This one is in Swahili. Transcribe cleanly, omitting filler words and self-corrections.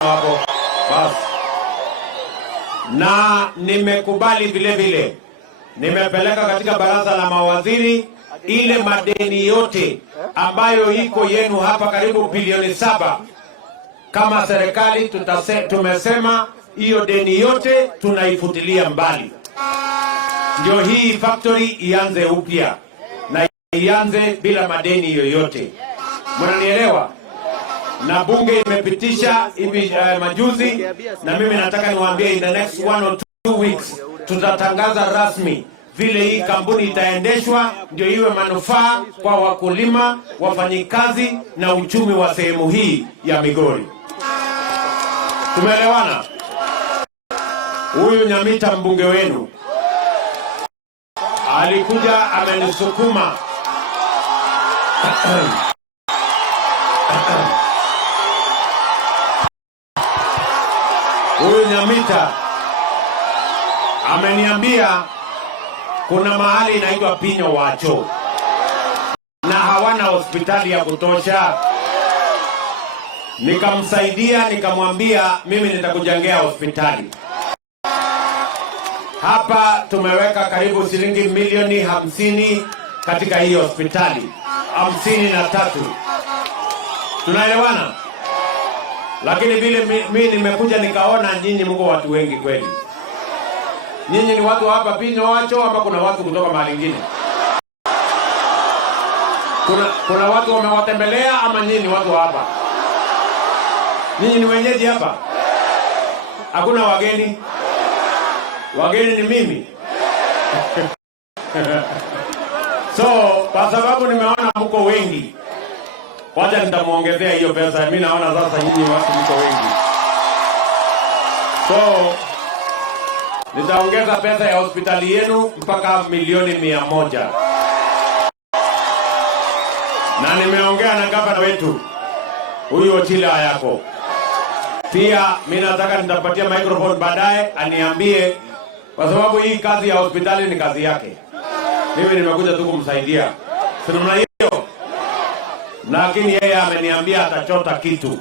hapo basi. Na nimekubali vile vile, nimepeleka katika baraza la mawaziri ile madeni yote ambayo iko yenu hapa karibu bilioni 7. Kama serikali tumesema hiyo deni yote tunaifutilia mbali, ndio hii factory ianze upya na ianze bila madeni yoyote. Mnanielewa? Na bunge imepitisha hivi majuzi, na mimi nataka niwaambie in the next 1 or 2 weeks tutatangaza rasmi vile hii kampuni itaendeshwa, ndio iwe manufaa kwa wakulima, wafanyikazi na uchumi wa sehemu hii ya Migori. Tumeelewana? Huyu Nyamita mbunge wenu alikuja amenisukuma huyu Nyamita ameniambia kuna mahali inaitwa Pinyo Wacho na hawana hospitali ya kutosha. Nikamsaidia, nikamwambia mimi nitakujengea hospitali. Hapa tumeweka karibu shilingi milioni 50 katika hii hospitali 53. Tunaelewana? Lakini vile mimi nimekuja nikaona nyinyi mko watu wengi kweli. Nyinyi ni watu hapa Pinyo Wacho ama kuna watu kutoka mahali nyingine? Kuna watu wamewatembelea ama nyinyi ni watu hapa? Nyinyi ni wenyeji hapa? Hakuna wageni? Wageni ni mimi. So, kwa sababu nimeona mko wengi, wacha nitamuongezea hiyo pesa. Mimi naona sasa nyinyi watu mko wengi. So, nitaongeza pesa ya hospitali yenu mpaka milioni 100. Na nimeongea na gavana wetu huyu Ochila yako. Pia mimi nataka nitapatia microphone baadaye aniambie, kwa sababu hii kazi ya hospitali ni kazi yake. Mimi nimekuja tu kumsaidia. Sio mna hiyo. Lakini yeye ameniambia atachota kitu.